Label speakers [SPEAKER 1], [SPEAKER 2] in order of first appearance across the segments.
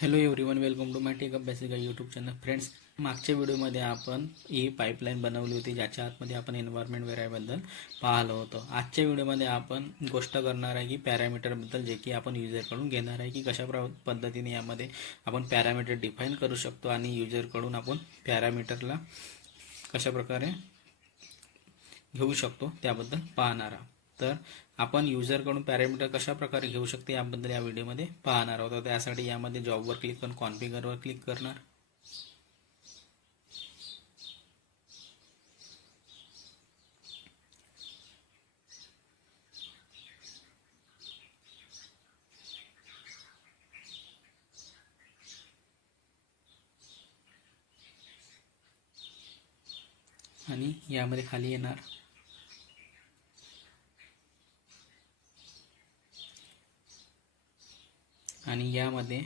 [SPEAKER 1] Hello everyone welcome to my tech Abhyasika YouTube channel friends मागच्या व्हिडिओमध्ये आपण ही pipeline बनवली होती ज्याच्या आतमध्ये आपण एन्व्हायरमेंट वेरायबद्दल पाहिलं होतं. आजच्या व्हिडिओमध्ये आपण गोष्ट करणार आहे की पॅरामीटरबद्दल जे की आपण युजरकडून घेणार आहे की कशा प्र पद्धतीने यामध्ये आपण पॅरामीटर डिफाईन करू शकतो आणि युजरकडून आपण पॅरामीटरला कशा प्रकारे घेऊ शकतो त्याबद्दल पाहणार आहोत. तर आपण युजरकडून पॅरामीटर कशा प्रकारे घेऊ शकतो याबद्दल या व्हिडिओमध्ये पाहणार आहोत. त्यासाठी यामध्ये जॉबवर क्लिक करून कॉन्फिगरवर क्लिक करणार. आणि यामध्ये खाली येणार आणि यामध्ये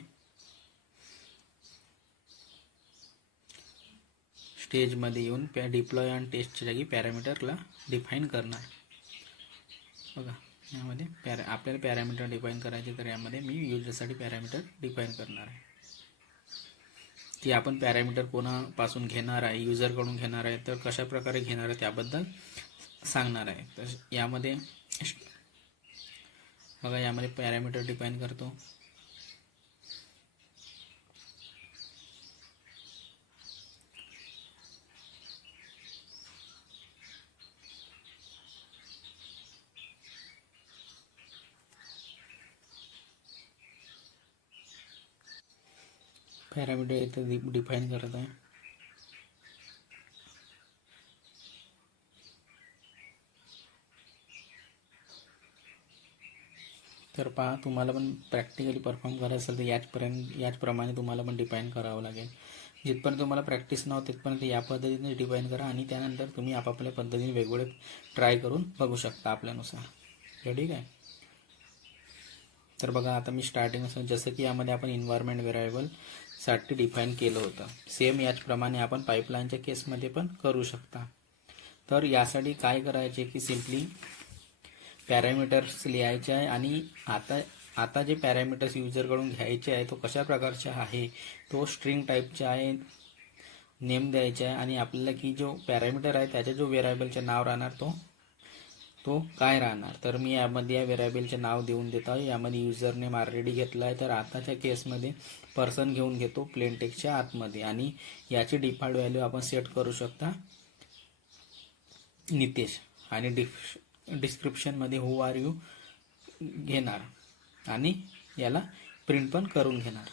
[SPEAKER 1] स्टेजमध्ये येऊन पॅ डिप्लॉय आणि टेस्टच्या जागी पॅरामीटरला डिफाईन करणार. बघा यामध्ये पॅरा आपल्याला पॅरामीटर डिफाईन करायचे तर यामध्ये मी युजरसाठी पॅरामीटर डिफाईन करणार आहे. की आपण पॅरामीटर कोणापासून घेणार आहे युजरकडून घेणार आहे तर कशा प्रकारे घेणार आहे त्याबद्दल सांगणार आहे. तर यामध्ये बघा यामध्ये पॅरामीटर डिफाईन करतो. पॅरामीटर इथं डिफाईन करत आहे. तर पहा तुम्हाला पण प्रॅक्टिकली परफॉर्म करायचं असेल तर याचपर्यंत याचप्रमाणे तुम्हाला पण डिफाईन करावं लागेल. जिथपर्यंत तुम्हाला प्रॅक्टिस नव्हतं तिथपर्यंत या पद्धतीने डिफाईन करा आणि त्यानंतर तुम्ही आपापल्या पद्धतीने वेगवेगळे ट्राय करून बघू शकता आपल्यानुसार. ठीक आहे तर बघा आता मी स्टार्टिंग असं जसं की यामध्ये आपण इन्व्हायरमेंट साठी डिफाईन केलं होतं. सेम याचप्रमाणे आपण पाईपलाईनच्या केसमध्ये पण करू शकता. तर यासाठी काय करायचे की सिम्पली पॅरामीटर्स लिहायचे आहे आणि आता आता जे पॅरामीटर्स युजरकडून घ्यायचे आहे तो कशा प्रकारचा आहे तो स्ट्रिंग टाईपचा आहे नेम द्यायचा आहे आणि आपल्याला की जो पॅरामीटर आहे त्याच्या जो व्हेरायबलचे नाव राहणार तो तो काय राहणार? तर मी यामध्ये या व्हेरायबलचे नाव देऊन देत आहे. यामध्ये युजर नेम ऑलरेडी घेतला आहे. तर आताच्या केसमध्ये पर्सन घेऊन घेतो प्लेन टेक्सच्या आतमध्ये. आणि याची डिफॉल्ट व्हॅल्यू आपण सेट करू शकता. नितेश. आणि डिफ डिस्क्रिप्शनमध्ये हू आर यू घेणार. आणि याला प्रिंट पण करून घेणार.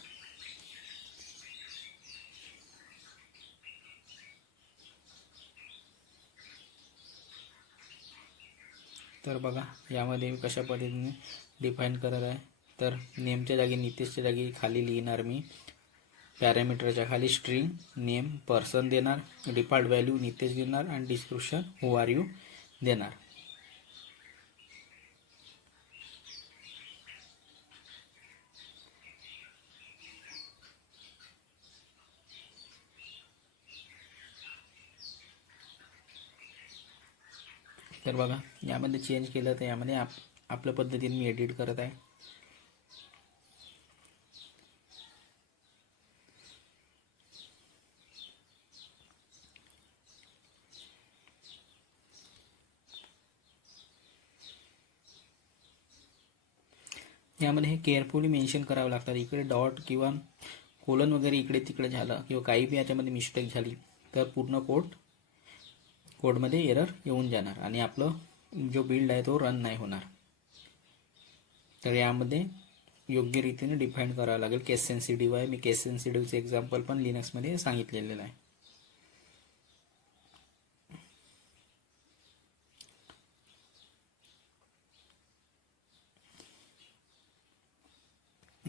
[SPEAKER 1] तर बघा यामध्ये मी कशा पद्धतीने डिफाईन करत आहे. तर नेमच्या जागी नितेशच्या जागी खाली लिहिणार मी. पॅरामीटरच्या खाली स्ट्रिंग नेम पर्सन देणार. डिफॉल्ट व्हॅल्यू नितेश देणार आणि डिस्क्रिप्शन हु आर यू देणार. तर बघा यामध्ये चेंज केलं तर यामध्ये आप आपल्या पद्धतीने मी एडिट करत आहे यामध्ये हे केअरफुली मेन्शन करावं लागतात इकडे डॉट किंवा कोलन वगैरे इकडे तिकडे झालं किंवा काही बी याच्यामध्ये मिस्टेक झाली तर पूर्ण कोड कोडमध्ये एरर येऊन जाणार आणि आपलं जो बिल्ड आहे तो रन नाही होणार. तर यामध्ये योग्य रीतीने डिफाईन करावं लागेल. केस सेन्सिटिव्ह आहे. मी केस सेन्सिटिव्हचं एक्झाम्पल पण लिनक्समध्ये सांगितलेलं आहे.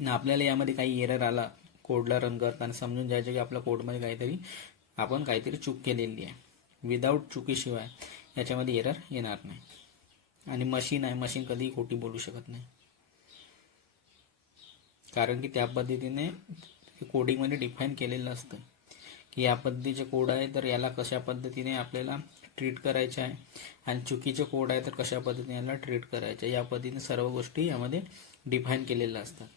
[SPEAKER 1] आपल्याला यामध्ये काही एरर आला कोडला रन करताना समजून जायचं की आपल्या कोडमध्ये काहीतरी आपण काहीतरी चूक केलेली आहे. विदाऊट चुकीशिवाय याच्यामध्ये एरर येणार नाही. आणि मशीन आहे मशीन कधीही खोटी बोलू शकत नाही. कारण की त्या पद्धतीने कोडिंगमध्ये डिफाईन केलेलं असतं की या पद्धतीचे कोड आहे तर याला कशा पद्धतीने आपल्याला ट्रीट करायचे आहे? आणि चुकीचे कोड आहे तर कशा पद्धतीने याला ट्रीट करायचं या पद्धतीने सर्व गोष्टी यामध्ये डिफाईन केलेल्या असतात.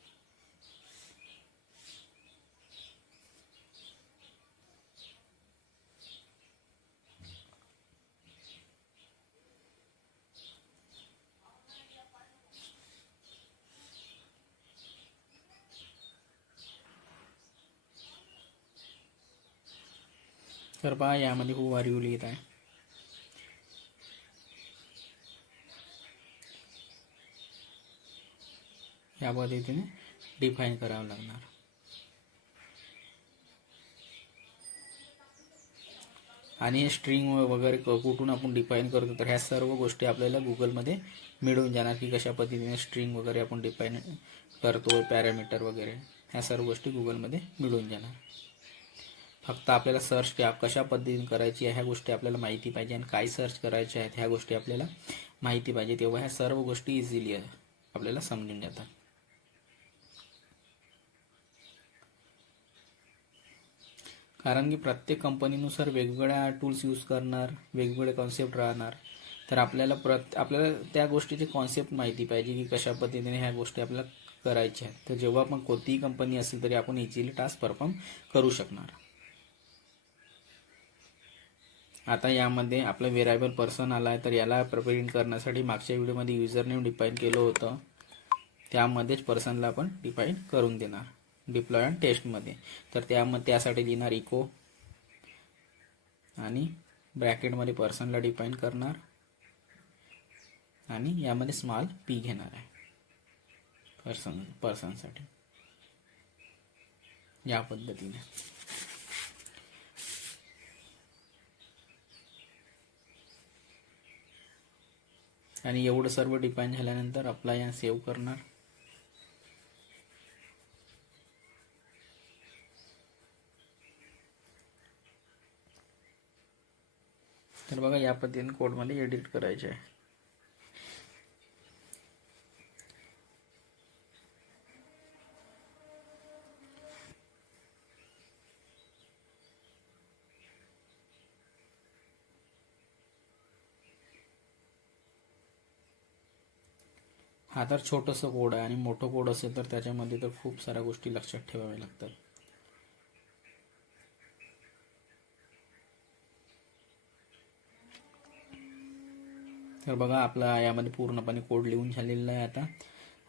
[SPEAKER 1] तर पहा यामध्ये खूप वारी यू लिहित आहे. या पद्धतीने डिफाईन करावं लागणार. आणि स्ट्रिंग वगैरे क- कुठून आपण डिफाईन करतो तर ह्या सर्व गोष्टी आपल्याला गुगलमध्ये मिळून जाणार की कशा पद्धतीने स्ट्रिंग वगैरे आपण डिफाईन करतो पॅरामीटर वगैरे ह्या सर्व गोष्टी गुगलमध्ये मिळून जाणार. फक्त आपल्याला सर्च कशा पद्धतीने करायची आहे ह्या गोष्टी आपल्याला माहिती पाहिजे आणि काय सर्च करायचे आहेत ह्या गोष्टी आपल्याला माहिती पाहिजे. तेव्हा ह्या सर्व गोष्टी इझिली आपल्याला समजून जातात. कारण की प्रत्येक कंपनीनुसार वेगवेगळ्या टूल्स यूज करणार वेगवेगळे कॉन्सेप्ट राहणार. तर आपल्याला प्रत आपल्याला त्या गोष्टीची कॉन्सेप्ट माहिती पाहिजे की कशा पद्धतीने ह्या गोष्टी आपल्याला करायच्या आहेत. तर जेव्हा पण कोणतीही कंपनी असेल तरी आपण इझिली टास्क परफॉर्म करू शकणार. आता यामध्ये आपलं व्हेरायबल पर्सन आला आहे तर याला प्रिंट करण्यासाठी मागच्या व्हिडिओमध्ये युजर नेम डिफाईन केलं होतं. त्यामध्येच पर्सनला आपण डिफाईन करून देणार डिप्लॉय अँड टेस्टमध्ये तर त्यामध्ये त्यासाठी लिहिणार इको आणि ब्रॅकेटमध्ये पर्सनला डिफाईन करणार. आणि यामध्ये स्मॉल पी घेणार आहे पर्सन पर्सनसाठी या पद्धतीने. आणि एवढं सर्व डिफाईन झाल्यानंतर आपला या सेव्ह करणार. तर बघा या पद्धतीने कोडमध्ये एडिट करायचे आहे. आधार छोटंसं कोड आहे आणि मोठं कोड असेल तर त्याच्यामध्ये तर खूप साऱ्या गोष्टी लक्षात ठेवाव्या लागतात. तर बघा आपला यामध्ये पूर्णपणे कोड लिहून झालेला आहे आता.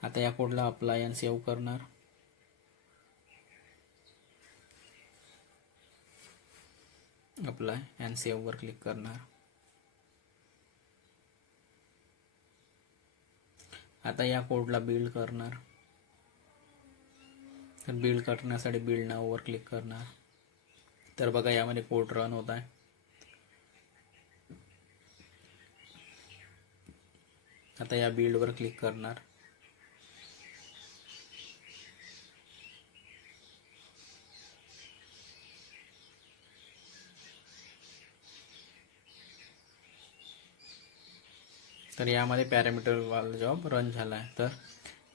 [SPEAKER 1] आता या कोडला अप्लाय आणि सेव्ह करणार अप्लाय अँड सेव्हवर क्लिक करणार. आता या कोडला बिल्ड करणार. तर बिल्ड करण्यासाठी बिल्ड नाववर क्लिक करणार. तर बघा यामध्ये कोड रन होत आहे. आता या बिल्डवर क्लिक करणार. तर यामध्ये पॅरामीटर वाला जॉब रन झाला आहे तर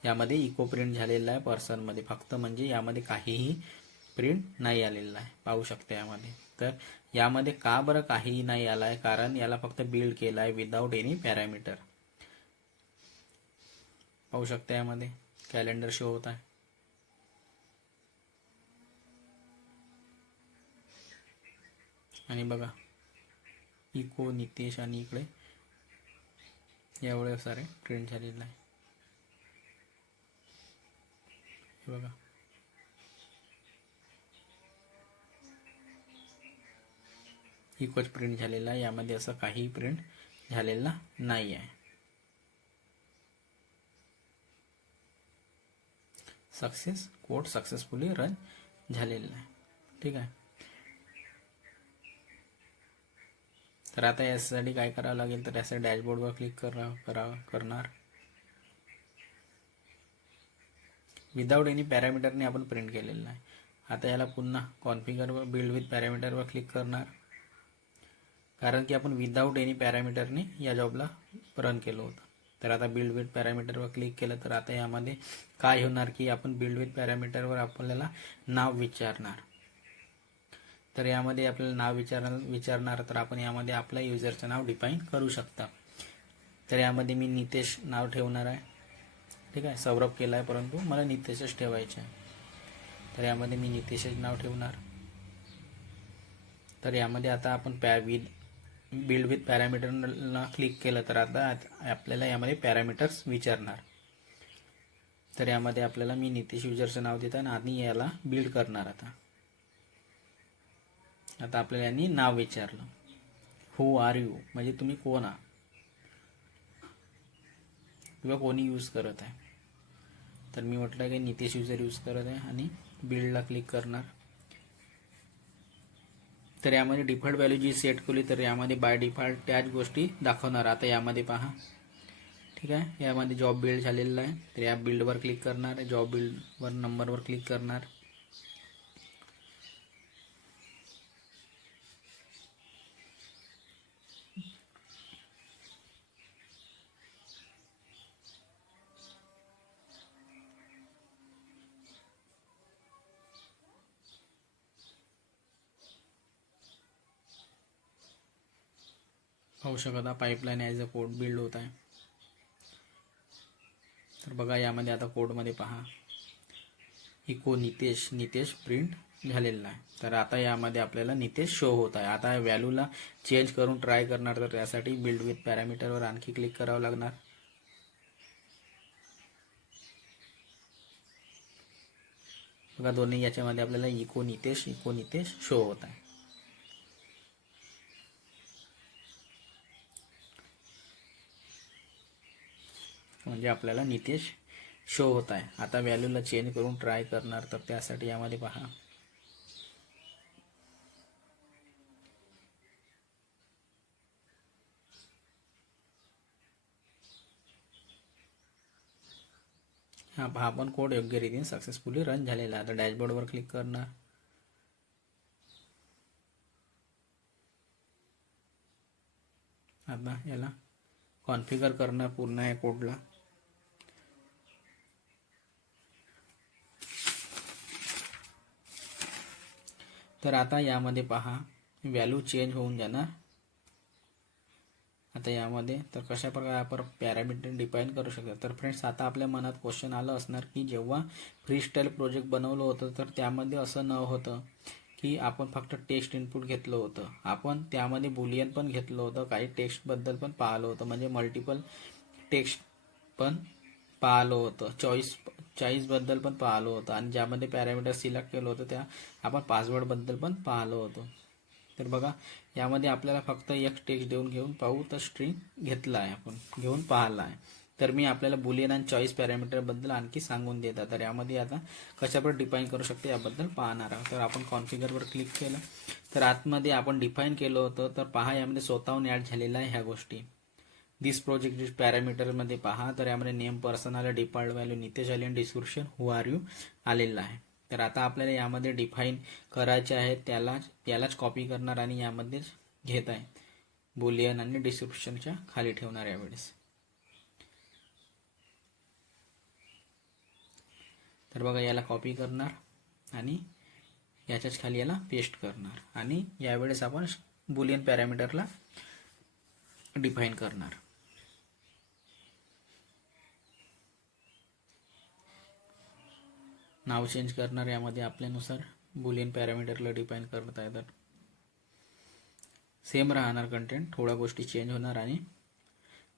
[SPEAKER 1] यामध्ये इको प्रिंट झालेला आहे पर्सनमध्ये फक्त म्हणजे यामध्ये काहीही प्रिंट नाही आलेला आहे. पाहू शकता यामध्ये. तर यामध्ये का बरं काहीही नाही आला आहे कारण याला फक्त बिल्ड केला आहे विदाऊट एनी पॅरामीटर पाहू शकता यामध्ये. कॅलेंडर शो होत आहे. आणि बघा. इको नितेश आणि इकडे एवढे सारे प्रिंट झालेले आहे. हे बघा. इकोच प्रिंट झालेला आहे. यामध्ये असं काही प्रिंट झालेला नाही आहे. सक्सेस कोड सक्सेसफुली रन झालेला आहे. ठीक आहे? तर आता यासाठी काय करावं लागेल तर यासाठी डॅशबोर्डवर क्लिक करा करा करणार. विदाऊट एनी पॅरामीटरने आपण प्रिंट केलेलं नाही. आता याला पुन्हा कॉन्फिगरवर बिल्ड विथ पॅरामीटरवर क्लिक करणार. कारण की आपण विदाऊट एनी पॅरामीटरने या जॉबला रन केलं होतं. तर आता बिल्ड विथ पॅरामीटरवर क्लिक केलं तर आता यामध्ये काय होणार की आपण बिल्ड विथ पॅरामीटरवर आपल्याला नाव विचारणार. तर यामध्ये आपल्याला नाव विचार विचारणार तर आपण यामध्ये आपल्या युजरचं नाव डिफाईन करू शकता. तर यामध्ये मी नितेश नाव ठेवणार आहे. ठीक आहे? सौरभ केला आहे परंतु मला नितेशच ठेवायचे आहे तर यामध्ये मी नितेशच नाव ठेवणार. तर यामध्ये आता आपण पॅ विथ बिल्ड विथ पॅरामीटरला क्लिक केलं तर आता आपल्याला यामध्ये पॅरामीटर्स विचारणार. तर यामध्ये आपल्याला मी नितेश युजरचं नाव देतात आणि याला बिल्ड करणार आता. आता आपल्याला यांनी नाव विचारलं. हू आर यू म्हणजे तुम्ही कोण आहात? किंवा कोणी यूज करत आहे? तर मी म्हटलं की नितेश युजर यूज करत आहे आणि बिल्डला क्लिक करणार. तर यामध्ये डिफॉल्ट व्हॅल्यू जी सेट केली तर यामध्ये बाय डिफॉल्ट त्याच गोष्टी दाखवणार. आता यामध्ये पहा. ठीक आहे? यामध्ये जॉब बिल्ड झालेला आहे. तर या बिल्डवर क्लिक करणार. जॉब बिल्डवर नंबरवर क्लिक करणार. पाहू शकता pipeline as a code build होत आहे. तर बघा यामध्ये आता कोडमध्ये पहा. इको नितेश नितेश प्रिंट झालेला आहे. तर आता यामध्ये आपल्याला नितेश शो होत आहे. आता व्हॅल्यूला चेंज करून ट्राय करणार तर त्यासाठी बिल्ड विथ पॅरामीटरवर आणखी क्लिक करावं लागणार. बघा दोन्ही याच्यामध्ये आपल्याला echo Nitesh echo Nitesh show होत आहे. म्हणजे आपल्याला नितेश शो होत आहे. आता व्हॅल्यूला चेंज करून ट्राय करणार तर त्यासाठी यामध्ये पहा. हा पहा पण कोड योग्य रीतीने सक्सेसफुली रन झालेला आता डॅशबोर्डवर क्लिक करणार. आता याला कॉन्फिगर करणं पूर्ण या कोडला तर आता यामध्ये पहा व्हॅल्यू चेंज होऊन जाणार. आता यामध्ये तर कशा प्रकारे आपण पॅरामीटर डिफाईन करू शकतो? तर फ्रेंड्स आता आपल्या मनात क्वेश्चन आलं असणार की जेव्हा फ्री स्टाईल प्रोजेक्ट बनवलं होतं तर त्यामध्ये असं न होतं की आपण फक्त टेक्स्ट इनपुट घेतलं होतं. आपण त्यामध्ये बुलियन पण घेतलं होतं काही टेक्स्टबद्दल पण पाहिलं होतं. म्हणजे मल्टिपल टेक्स्ट पण पाहिलं होतं. चॉईस चॉईसबद्दल पण पाहिलं होतं आणि ज्यामध्ये पॅरामीटर सिलेक्ट केलं होतं त्या आपण पासवर्डबद्दल पण पाहिलं होतं. तर बघा यामध्ये आपल्याला फक्त एक टेक्स्ट देऊन घेऊन पाहू तर स्ट्रिंग घेतला आहे आपण घेऊन पाहिला आहे. तर मी आपल्याला बुलियन आणि चॉईस पॅरामीटरबद्दल आणखी सांगून देतात. तर यामध्ये आता कशावर डिफाईन करू शकते याबद्दल पाहणार आहोत. तर आपण कॉन्फिगरवर क्लिक केलं. तर आतमध्ये आपण डिफाईन केलं होतं. तर पहा यामध्ये स्वतःहून ॲड झालेला आहे ह्या गोष्टी. दिस प्रोजेक्ट पॅरामीटरमध्ये पहा. तर यामध्ये नेम पर्सन आलं डिफॉल्ट व्हॅल्यू नितेश आली आणि डिस्क्रिप्शन हु आर यू आलेला आहे. तर आता आपल्याला यामध्ये डिफाईन करायचे आहे. त्यालाच त्यालाच कॉपी करणार आणि यामध्येच घेत आहे. बुलियन आणि डिस्क्रिप्शनच्या खाली ठेवणार यावेळेस. तर बघा याला कॉपी करणार आणि याच्याच खाली याला पेस्ट करणार. आणि यावेळेस आपण बुलियन पॅरामीटरला डिफाईन करणार. नाव चेंज करणार यामध्ये आपल्यानुसार बुलियन पॅरामीटरला डिफाईन करत आहे तर. सेम राहणार कंटेंट थोड्या गोष्टी चेंज होणार आणि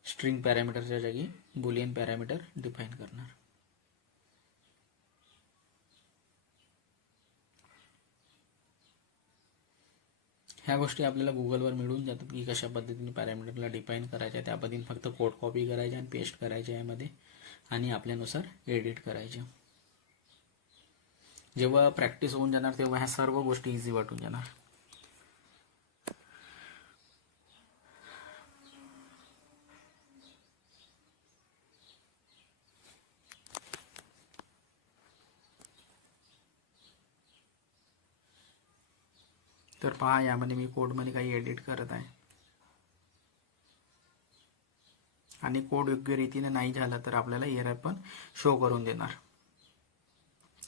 [SPEAKER 1] स्ट्रिंग पॅरामीटरच्या जागी बुलियन पॅरामीटर डिफाईन करणार. ह्या गोष्टी आपल्याला गुगलवर मिळून जातात की कशा पद्धतीने पॅरामीटरला डिफाईन करायच्या त्या पद्धतीने फक्त कोड कॉपी करायचे आणि पेस्ट करायचे यामध्ये आणि आपल्यानुसार एडिट करायचे. जेव्हा प्रॅक्टिस होऊन जाणार तेव्हा ह्या सर्व गोष्टी इझी वाटून जाणार. तर पहा यामध्ये मी कोडमध्ये काही एडिट करत आहे. आणि कोड योग्य रीतीने नाही झाला तर आपल्याला एरर पण शो करून देणार.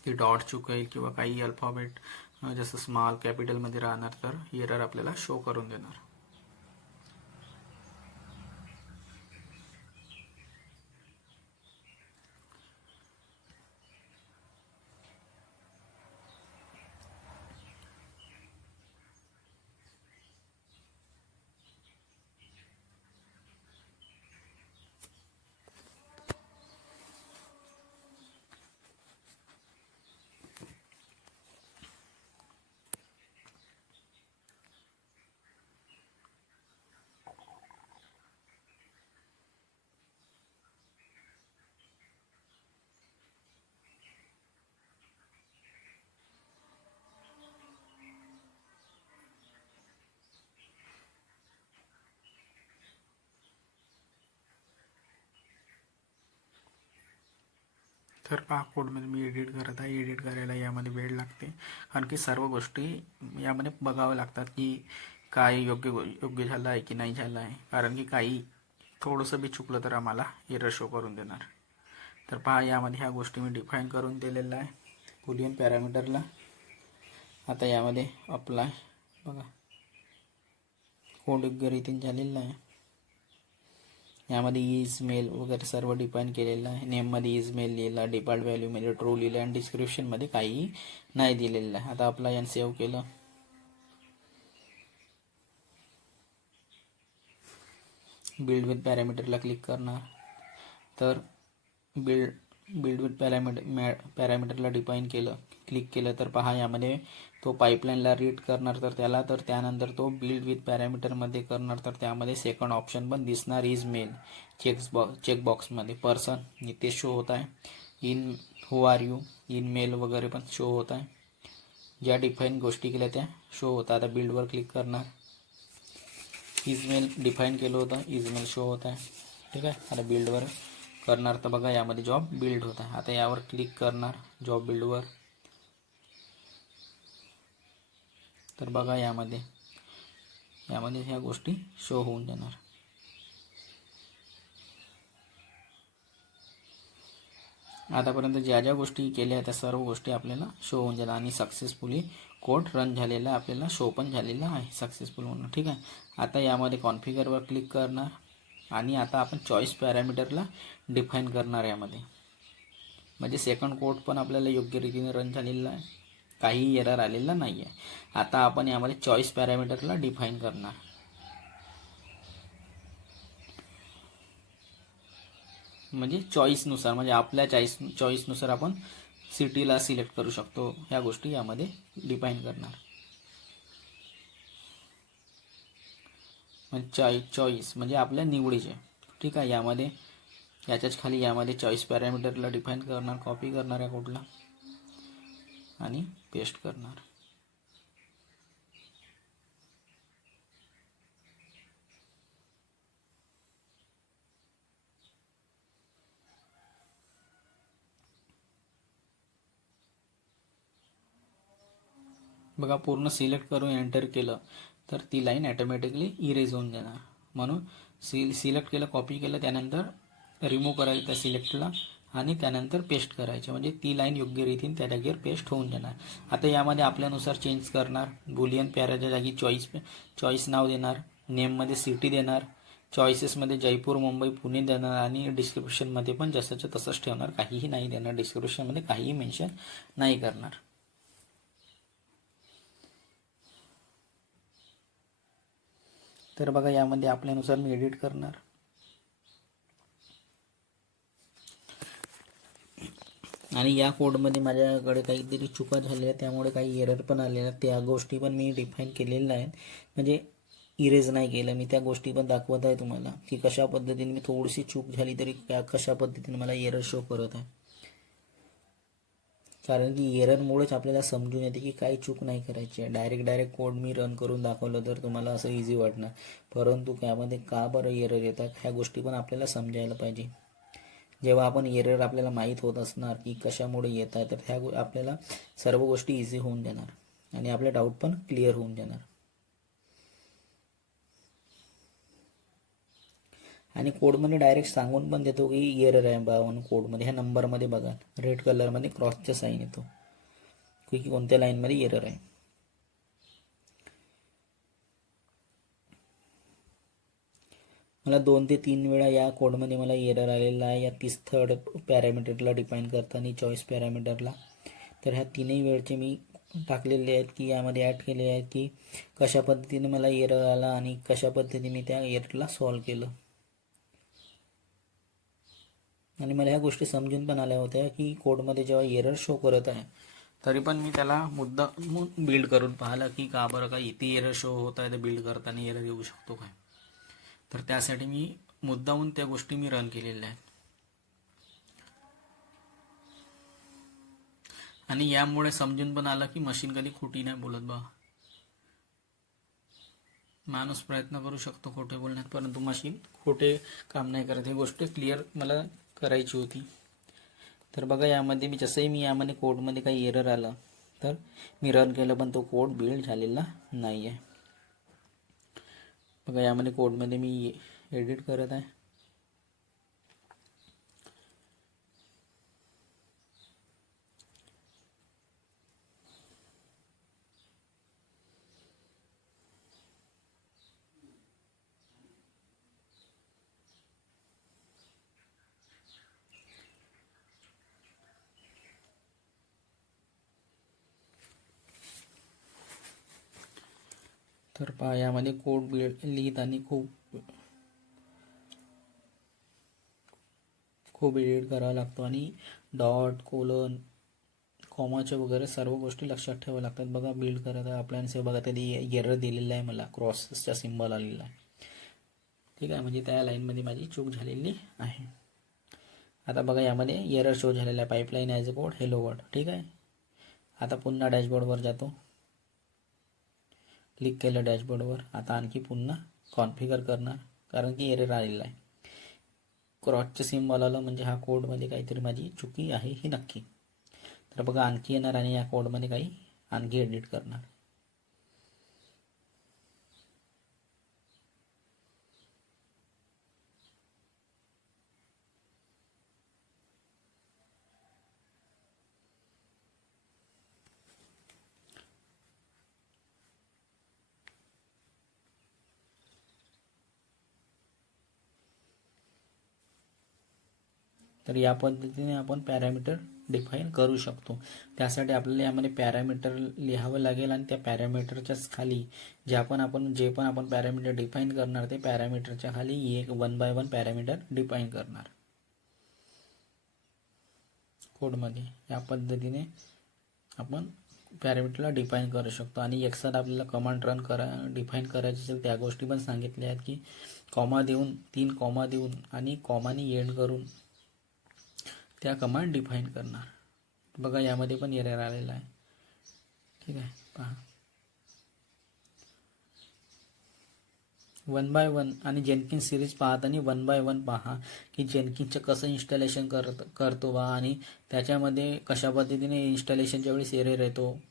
[SPEAKER 1] की डॉट चुकेल किंवा काही अल्फाबेट जसं स्मॉल कॅपिटलमध्ये राहणार तर एरर आपल्याला शो करून देणार. तर पहा कोडमध्ये मी एडिट करत आहे एडिट करायला यामध्ये वेळ लागते. कारण की सर्व गोष्टी यामध्ये बघाव्या लागतात की काय योग्य योग्य झालं आहे की नाही झालं आहे कारण की काही थोडंसं बी चुकलं तर आम्हाला एरर शो करून देणार. तर पहा यामध्ये ह्या गोष्टी मी डिफाईन करून दिलेल्या आहे. बुलियन पॅरामीटरला आता यामध्ये अप्लाय बघा. कोड योग्य रीतीने झालेला आहे. यामध्ये इज मेल वगैरे सर्व डिफाईन केलेलं आहे. नेममध्ये इज मेल लिहिला डिपार्ट व्हॅल्यूमध्ये ट्रू लिहिलं आणि डिस्क्रिप्शनमध्ये काही नाही दिलेलं आहे. आता आपला यांनी सेव्ह केलं. बिल्ड विथ पॅरामीटरला क्लिक करणार. तर बिल्ड बिल्ड विथ पॅरामीटर पॅरामीटरला डिफाईन केलं. क्लिक केलं तर पहा यामध्ये तो पाईपलाईनला रीड करणार तर त्याला तर त्यानंतर तो बिल्ड विथ पॅरामीटरमध्ये करणार तर त्यामध्ये सेकंड ऑप्शन पण दिसणार इज मेल चेक्स बॉ चेकबॉक्समध्ये पर्सन इथे शो होत आहे. In who are you in male वगैरे पण शो होत आहे. ज्या डिफाईन गोष्टी केल्या त्या शो होतात आता बिल्डवर क्लिक करणार. इजमेल डिफाईन केलं होतं. इजमेल शो होत आहे. ठीक आहे? आता बिल्डवर करणार. तर बघा यामध्ये जॉब बिल्ड होत आहे. आता यावर क्लिक करणार. जॉब बिल्डवर तर बघा यामध्ये. यामध्ये ह्या गोष्टी शो होऊन जाणार. आतापर्यंत ज्या ज्या गोष्टी केल्या त्या सर्व गोष्टी आपल्याला शो होऊन जाणार आणि सक्सेसफुली कोड रन झालेला आपल्याला शो पण झालेला आहे सक्सेसफुल म्हणून. ठीक आहे? आता यामध्ये कॉन्फिगरवर क्लिक करणार आणि आता आपण चॉईस पॅरामीटरला डिफाईन करणार यामध्ये. म्हणजे सेकंड कोड पण आपल्याला योग्य रीतीने रन झालेला आहे. काही एरर आलेला नाही आहे आता आपण यामध्ये चॉईस पॅरामीटरला डिफाईन करणार. म्हणजे चॉईसनुसार म्हणजे आपल्या चॉईस चॉईसनुसार आपण सिटीला सिलेक्ट करू शकतो. ह्या गोष्टी यामध्ये डिफाईन करणार. म्हणजे चॉईस चॉईस म्हणजे आपल्या निवडीचे. ठीक आहे यामध्ये याच्याच खाली यामध्ये चॉईस पॅरामीटरला डिफाईन करणार कॉपी करणार या कोडला आणि पेस्ट करणार. बघा पूर्ण सिलेक्ट करून एंटर केलं तर ती लाईन ॲटोमॅटिकली इरेज होऊन जाणार. म्हणून सिलेक्ट केलं कॉपी केलं त्यानंतर रिमूव्ह करायचं त्या सिलेक्टला. आणि त्यानंतर पेस्ट करायचे. म्हणजे ती लाईन योग्य रीतीने त्या जागेवर पेस्ट होऊन जाणार. आता यामध्ये आपल्यानुसार चेंज करणार. बुलियन पॅराच्या जागी चॉईस चॉईस नाव देणार नेममध्ये सिटी देणार चॉईसेसमध्ये जयपूर मुंबई पुणे देणार आणि डिस्क्रिप्शनमध्ये पण जसंच्या तसंच ठेवणार. काहीही नाही देणार. डिस्क्रिप्शनमध्ये काहीही मेन्शन नाही करणार. तर बघा यामध्ये आपल्यानुसार मी एडिट करणार. आणि या कोडमध्ये माझ्याकडे काहीतरी चुका झालेल्या त्यामुळे काही एरर पण आलेल्या त्या गोष्टी पण मी डिफाईन केलेल्या आहेत म्हणजे इरेज नाही केलं. मी त्या गोष्टी पण दाखवत आहे तुम्हाला की कशा पद्धतीने मी थोडीशी चूक झाली तरी त्या कशा पद्धतीने मला एरर शो करत आहे. कारण की एररमुळेच आपल्याला समजून येते की काही चूक नाही करायची आहे. डायरेक्ट डायरेक्ट कोड मी रन करून दाखवलं तर तुम्हाला असं इझी वाटणार. परंतु त्यामध्ये का बरं एरर येतात ह्या गोष्टी पण आपल्याला समजायला पाहिजे. जेव्हा आपण एरर आपल्याला माहीत होत असणार की कशामुळे येत आहे तर त्या गो आपल्याला सर्व गोष्टी इझी होऊन जाणार आणि आपले डाऊट पण क्लिअर होऊन जाणार आणि कोडमध्ये डायरेक्ट सांगून पण देतो की एरर आहे बा म्हणून कोडमध्ये. ह्या नंबरमध्ये बघा रेड कलरमध्ये क्रॉसचा साईन येतो. की कोणत्या लाईनमध्ये एरर आहे. मला दोन ते तीन वेळा या कोडमध्ये मला एरर आलेला आहे. या तीस थर्ड पॅरामीटरला डिफाईन करताना चॉईस पॅरामीटरला तर ह्या तीनही वेळचे मी टाकलेले आहेत की यामध्ये ॲड केले आहेत की कशा पद्धतीने मला एरर आला आणि कशा पद्धतीने मी त्या एररला सॉल्व केलं. आणि मला ह्या गोष्टी समजून पण आल्या होत्या की कोडमध्ये जेव्हा एरर शो करत आहे तरी पण मी त्याला मुद्दा बिल्ड करून पाहिलं की का बरं का इथे एरर शो होत आहे तर बिल्ड करताना एरर येऊ शकतो काय? तर त्यासाठी मी मुद्दाहून त्या गोष्टी मी रन केलेल्या आहेत. आणि यामुळे समजून पण आलं की मशीन कधी खोटी नाही बोलत बा. माणूस प्रयत्न करू शकतो खोटे बोलण्यात परंतु मशीन खोटे काम नाही करत. ही गोष्ट क्लिअर मला करायची होती. तर बघा यामध्ये मी जसंही मी यामध्ये कोडमध्ये काही एरर आलं तर मी रन केलं पण तो कोड बिल्ड झालेला नाही आहे बघा यामध्ये कोडमध्ये मी एडिट करत आहे. पायामध्ये पहा यामध्ये कोड बिल्ड खूप खूप एडिट करावा लागतो आणि डॉट कोलन कॉमाच्या वगैरे सर्व गोष्टी लक्षात ठेवाव्या लागतात. बघा बिल्ड करत आहे आपल्याला बघा तरी एरर दिलेला आहे मला क्रॉसचा सिम्बॉल आलेला आहे. ठीक आहे म्हणजे त्या लाईनमध्ये माझी चूक झालेली आहे. आता बघा यामध्ये एरर शो झालेला आहे. Pipeline as a code hello world ठीक आहे? आता पुन्हा डॅशबोर्डवर जातो. क्लिक केलं डॅशबोर्डवर आता आणखी पुन्हा कॉन्फिगर करणार. कारण की एरर आलेला आहे. क्रॉसचं सिम्बॉल आलं म्हणजे हा कोडमध्ये काहीतरी माझी चुकी आहे ही नक्की. तर बघा आणखी येणार आणि या कोडमध्ये काही आणखी एडिट करणार. तर या पद्धतीने आपण पॅरामीटर डिफाईन करू शकतो. त्यासाठी आपल्याला यामध्ये पॅरामीटर लिहावं लागेल आणि त्या पॅरामीटरच्याच खाली जे आपण आपण जे पण आपण पॅरामीटर डिफाईन करणार ते पॅरामीटरच्या खाली एक one by one parameter define करणार. कोडमध्ये या पद्धतीने आपण पॅरामीटरला डिफाईन करू शकतो. आणि एकसाथ आपल्याला कमांड रन करा डिफाईन करायचे असेल त्या गोष्टी पण सांगितल्या आहेत की कॉमा देऊन तीन कॉमा देऊन आणि कॉमानी एंड करून त्या कमांड डिफाईन करणार. बघा यामध्ये पण एरर आलेला आहे. ठीक आहे पहा. वन बाय वन आणि जेनकिन सिरीज पाहताना वन बाय वन पहा की जेनकिनचं कसं इन्स्टॉलेशन करत करतो बा आणि त्याच्यामध्ये कशा पद्धतीने इन्स्टॉलेशनच्या वेळेस एरर येतो.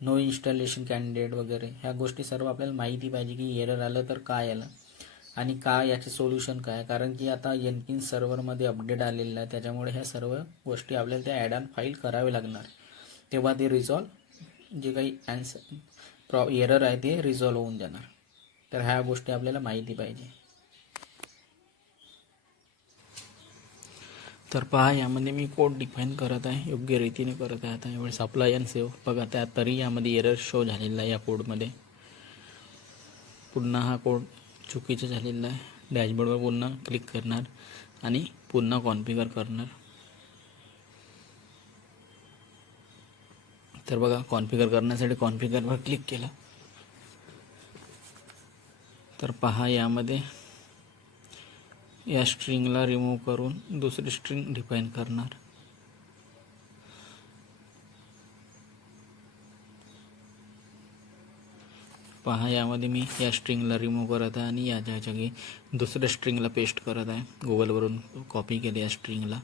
[SPEAKER 1] नो इन्स्टॉलेशन कॅन्डिडेट वगैरे. ह्या गोष्टी सर्व आपल्याला माहिती पाहिजे की एरर आलं तर काय आलं. आणि का याचे सोल्युशन काय? कारण की आता एनकिन सर्व्हरमध्ये अपडेट आलेलं आहे त्याच्यामुळे ह्या सर्व गोष्टी आपल्याला त्या ॲड ऑन फाईल करावे लागणार. तेव्हा ते रिझॉल्व जे काही ॲन्सर प्रॉ एरर आहे ते रिझॉल्व होऊन जाणार. तर ह्या गोष्टी आपल्याला माहिती पाहिजे. तर पहा यामध्ये मी कोड डिफाईन करत आहे योग्य रीतीने करत आहे. आता यावेळेस अप्लाय अँड सेव्ह बघा त्या तरी यामध्ये एरर शो झालेला आहे या कोडमध्ये पुन्हा हा कोड चुकीचं झालेलं आहे. डॅशबोर्डवर पुन्हा क्लिक करणार आणि पुन्हा कॉन्फिगर करणार. तर बघा कॉन्फिगर करण्यासाठी कॉन्फिगरवर क्लिक केलं. तर पहा यामध्ये या स्ट्रिंगला रिमूव्ह करून दुसरी स्ट्रिंग डिफाईन करणार. पहा यामध्ये मी या स्ट्रिंगला रिमूव्ह करत आहे आणि याच्या जागी दुसऱ्या स्ट्रिंगला पेस्ट करत आहे. गुगलवरून कॉपी केली या स्ट्रिंगला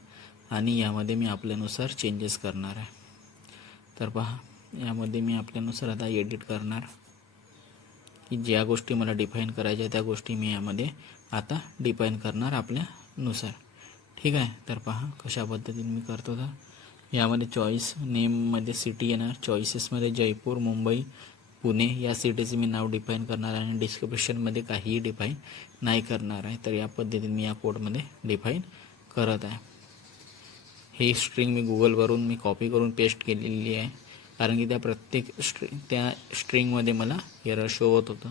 [SPEAKER 1] आणि यामध्ये मी आपल्यानुसार चेंजेस करणार आहे. तर पहा यामध्ये मी आपल्यानुसार आता एडिट करणार. की ज्या गोष्टी मला डिफाईन करायच्या त्या गोष्टी मी यामध्ये आता डिफाईन करणार आपल्यानुसार. ठीक आहे? तर पहा कशा पद्धतीने मी करतो तर यामध्ये चॉईस नेममध्ये सिटी येणार. चॉईसेसमध्ये जयपूर मुंबई पुणे या सिटीचं मी नाव डिफाईन करणार आहे आणि डिस्क्रिप्शनमध्ये काहीही डिफाईन नाही करणार आहे. तर या पद्धतीने मी या कोडमध्ये डिफाईन करत आहे. ही स्ट्रिंग मी गुगलवरून मी कॉपी करून पेस्ट केलेली आहे. कारण की त्या प्रत्येक स्ट्रिंग त्या स्ट्रिंगमध्ये मला एरर शो होत होतं.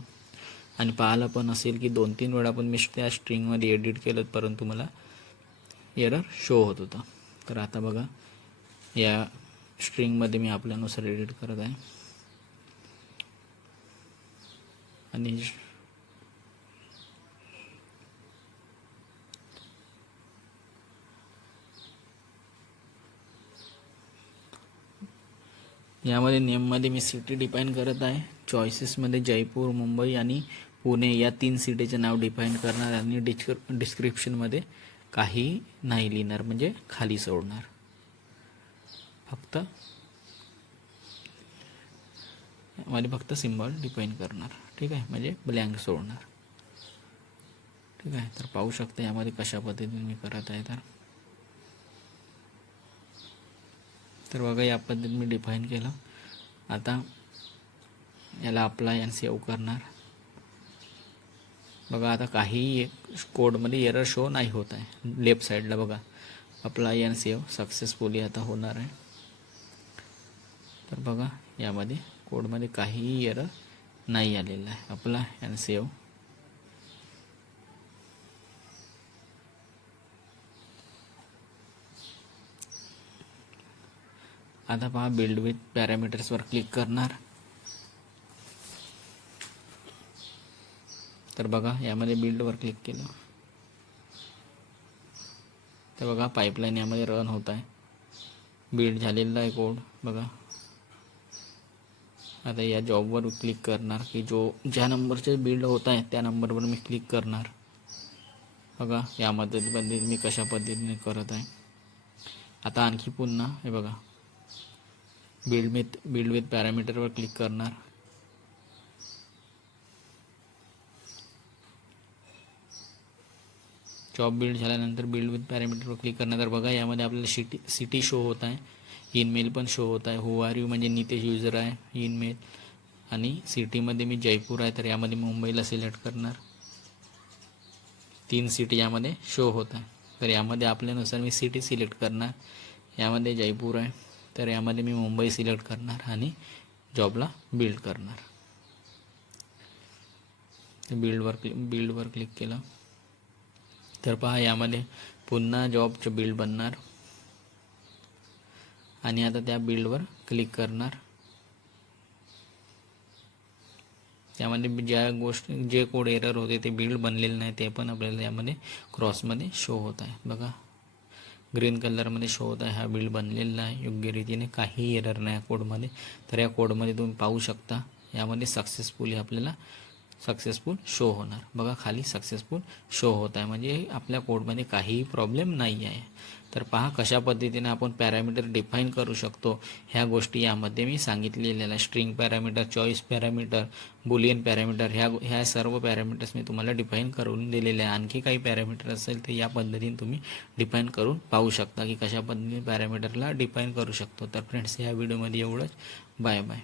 [SPEAKER 1] आणि पाहिलं पण असेल की दोन तीन वेळा पण मी त्या स्ट्रिंगमध्ये एडिट केलं परंतु मला एरर शो होत होतं. तर आता बघा या स्ट्रिंगमध्ये मी आपल्यानुसार एडिट करत आहे. आणि यामध्ये नेममध्ये मी सिटी डिफाईन करत आहे. चॉईसेसमध्ये जयपूर मुंबई आणि पुणे या तीन सिटीचे नाव डिफाईन करणार आणि डिस्क्रि डिस्क्रिप्शनमध्ये काही नाही लिहिणार म्हणजे खाली सोडणार. फक्त मध्ये फक्त सिम्बॉल डिफाईन करणार. ठीक आहे? म्हणजे ब्लँक सोडणार. ठीक आहे? तर पाहू शकता यामध्ये कशा पद्धतीने मी करत आहे तर. तर बघा या पद्धतीने मी डिफाईन केलं. आता याला अप्लाय आणि सेव्ह करणार. बघा आता काही कोडमध्ये एरर शो नाही होत आहे. लेफ्ट साईडला बघा. अप्लाय अँड सेव्ह सक्सेसफुली आता होणार आहे. तर बघा यामध्ये कोडमध्ये काहीही एरर नाही आलेला आहे. अप्लाय अँड सेव्ह आता पहा बिल्ड विथ पॅरामीटर्सवर क्लिक करणार. तर बघा यामध्ये बिल्डवर क्लिक केलं. तर बघा पाईपलाईन यामध्ये रन होत आहे. बिल्ड झालेला आहे कोड बघा. आता या जॉबवर क्लिक करणार की जो ज्या नंबरचे बिल्ड होत आहे त्या नंबरवर मी क्लिक करणार. बघा, या पद्धतीमध्ये मी कशा पद्धतीने करत आहे. आता आणखी पुन्हा, हे बघा. बिल्ड विथ बिल्ड विथ पॅरामीटरवर क्लिक करणार. जॉब बिल्ड झाल्यानंतर बिल्ड विथ पॅरामीटरवर क्लिक करणार. तर बघा, यामध्ये आपल्याला सिटी सिटी शो होत आहे. इनमेल पण शो होत आहे. हु आर यू म्हणजे नितेश युजर आहे इनमेल आणि सिटीमध्ये मी जयपूर आहे तर यामध्ये मुंबईला सिलेक्ट करणार. तीन सिटी यामध्ये शो होत आहे. तर यामध्ये आपल्यानुसार मी सिटी सिलेक्ट करणार. यामध्ये जयपूर आहे तर यामध्ये मी मुंबई सिलेक्ट करणार आणि जॉबला बिल्ड करणार. बिल्डवर क्लिक बिल्डवर क्लिक केलं. तर पहा यामध्ये पुन्हा जॉबचं बिल्ड बनणार. आणि आता त्या बिल्डवर क्लिक करणार. त्यामध्ये ज्या गोष्ट जे कोड एरर होते ते बिल्ड बनलेले नाही ते पण आपल्याला यामध्ये क्रॉसमध्ये शो होत आहे. बघा. ग्रीन कलरमध्ये शो होत आहे हा बिल्ड बनलेला आहे योग्य रीतीने काही एरर नाही या कोडमध्ये तर या कोडमध्ये तुम्ही पाहू शकता यामध्ये सक्सेसफुली आपल्याला सक्सेसफुल शो होणार. बघा खाली सक्सेसफुल शो होत आहे. म्हणजे आपल्या कोडमध्ये काहीही प्रॉब्लेम नाही आहे तर पहा कशा पद्धतीने आपण पॅरामीटर डिफाईन करू शकतो. ह्या गोष्टी यामध्ये मी सांगितलेल्या string parameter choice parameter boolean parameter ह्या ह्या सर्व पॅरामीटर्स मी तुम्हाला डिफाईन करून दिलेले आहे. आणखी काही पॅरामीटर असेल तर या पद्धतीने तुम्ही डिफाईन करून पाहू शकता की कशा पद्धतीने पॅरामीटरला डिफाईन करू शकतो. तर फ्रेंड्स या व्हिडिओमध्ये एवढंच. Bye bye